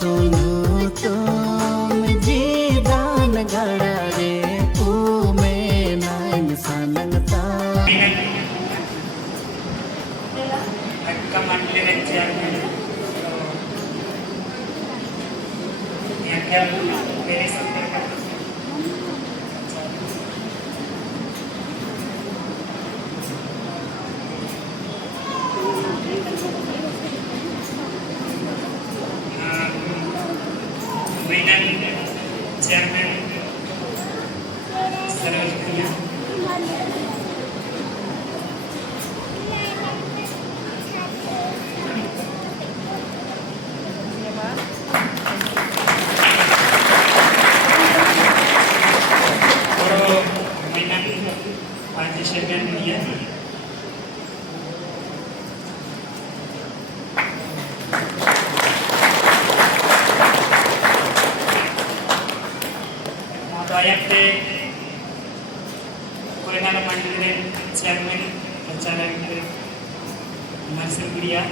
सुनो तुम जीदान गड़ा रे पूमे नाइन सानंगता मंडली चेयरमैन क्या मेरे संपर्क चेयरमैन सरोज भैया और मैंने आज चेयरमैन भैया ayakte korenala mandire chairman acara Marcel Guria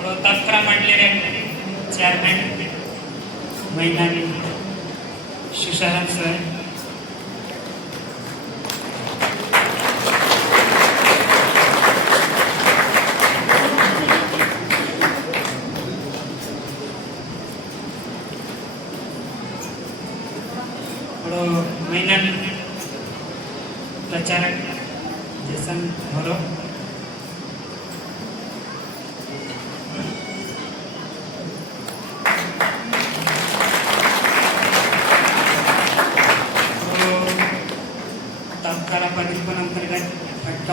और तक्रा मंडले chairman मैदानी सुशांत सर और मैदानी प्रचारक जैसन भरो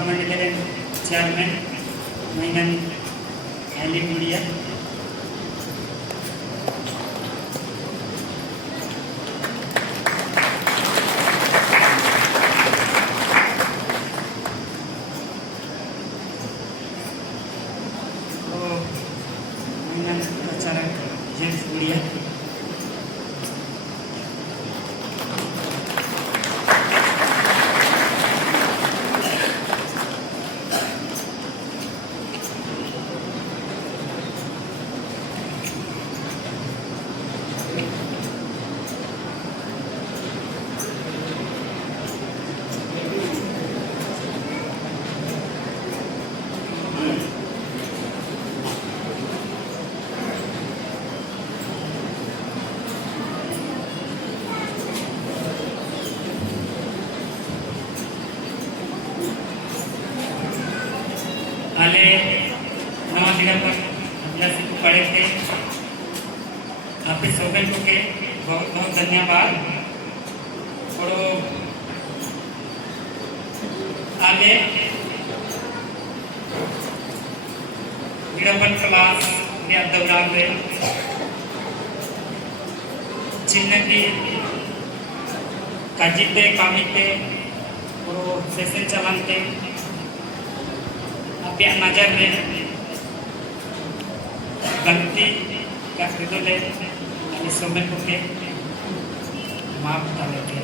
मंडल चेयरमैन मैनन एली मीडिया मैनन प्रचारक जेम्स गुड़िया आले नवा दिगर पर अभ्यास को पढ़े थे आपके सभी को के बहुत बहुत धन्यवाद और आगे विडम्बन क्लास या दौरान में चिन्ह की काजिते कामिते और सेशन चलाते pihak najar में गलती का कृतो ले आणि सोबत होके माफ झाले थे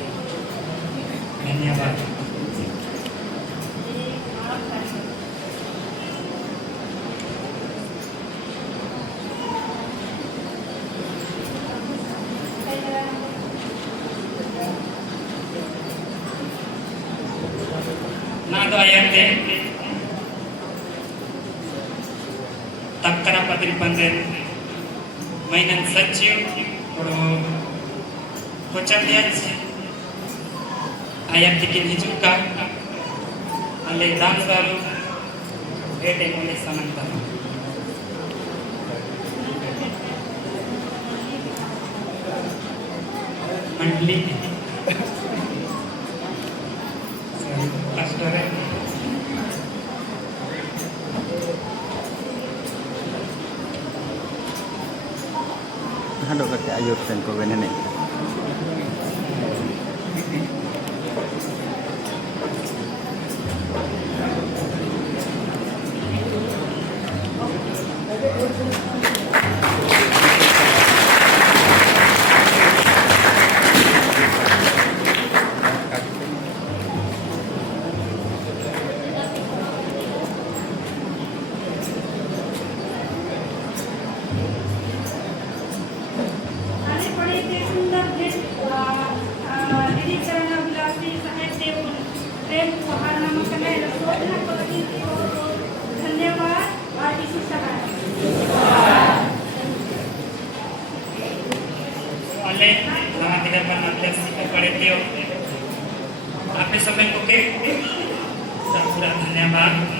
धन्यवाद ना तो आया तक्करा पत्री पंदर मैनन सचिव और कोचंदियाज आया टिकिन हिजुका अले राम सारू बेटे मोले सनंता मंडली pastor Halo kakek ayur dan kau nenek. आणि पुढे ते सुंदर भेट निरीक्षण विलासी साहेब देऊन प्रेम उपहार नामांकन आहे शोधना पद्धती धन्यवाद आरटीसी सहाय आले हमारे पर अध्यक्ष पड़े थे आपने समय को के पूरा धन्यवाद